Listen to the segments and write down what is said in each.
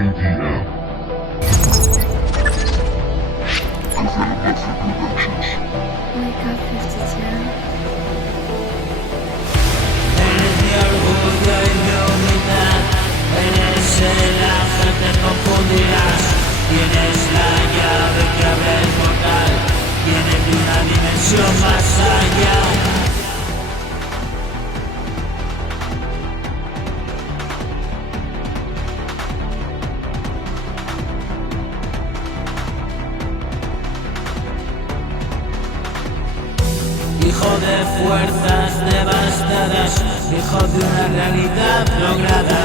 2 p.m. Productions. Wake up 52. Eres mi orgullo y mi humildad, eres el ángel que confundirás. Tienes la llave que abre el portal, tienes de una dimensión más allá. Hijo de fuerzas devastadas, hijo de una realidad lograda.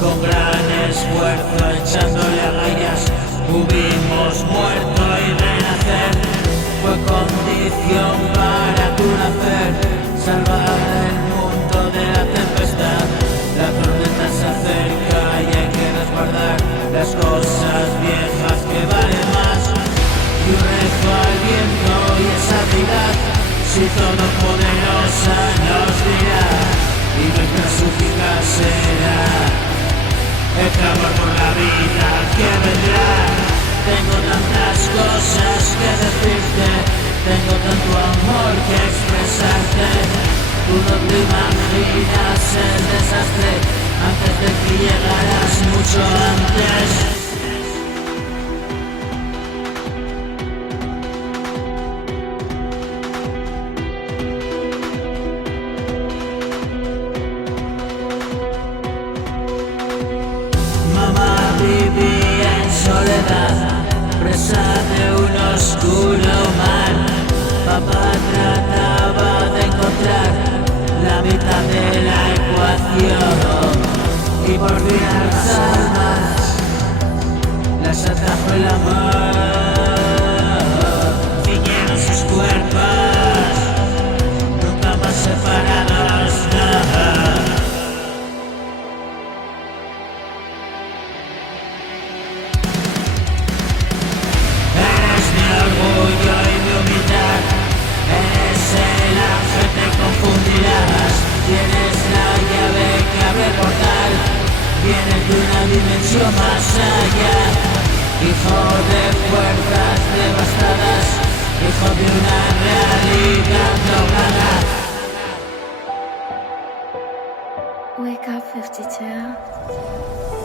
Con gran esfuerzo echándole agallas, hubimos muerto y renacer. Fue condición para tu nacer, salvar el mundo de la tempestad. La tormenta se acerca y hay que resguardar las cosas viejas que valen más. Y un rezo al viento y esa deidad, si todopoderosa nos dirá, y nuestra súplica será el clamor por la vida que vendrá. Tengo tantas cosas que decirte, tengo tanto amor que expresarte. Tú no te imaginas el desastre, antes de que llegarás mucho antes. Mamá vivía en soledad, presa de un oscuro mar. Papá trataba de encontrar la mitad de la ecuación, y por fin a las almas las atrajo el amor. Ciñeron sus cuerpos, nunca más separados, no. Eres mi orgullo y mi humildad, eres el ángel que confundirás. Tienes la llave que abre el portal, vienes de una dimensión más allá. Hijo de fuerzas devastadas, hijo de una realidad lograda. Wake up 52.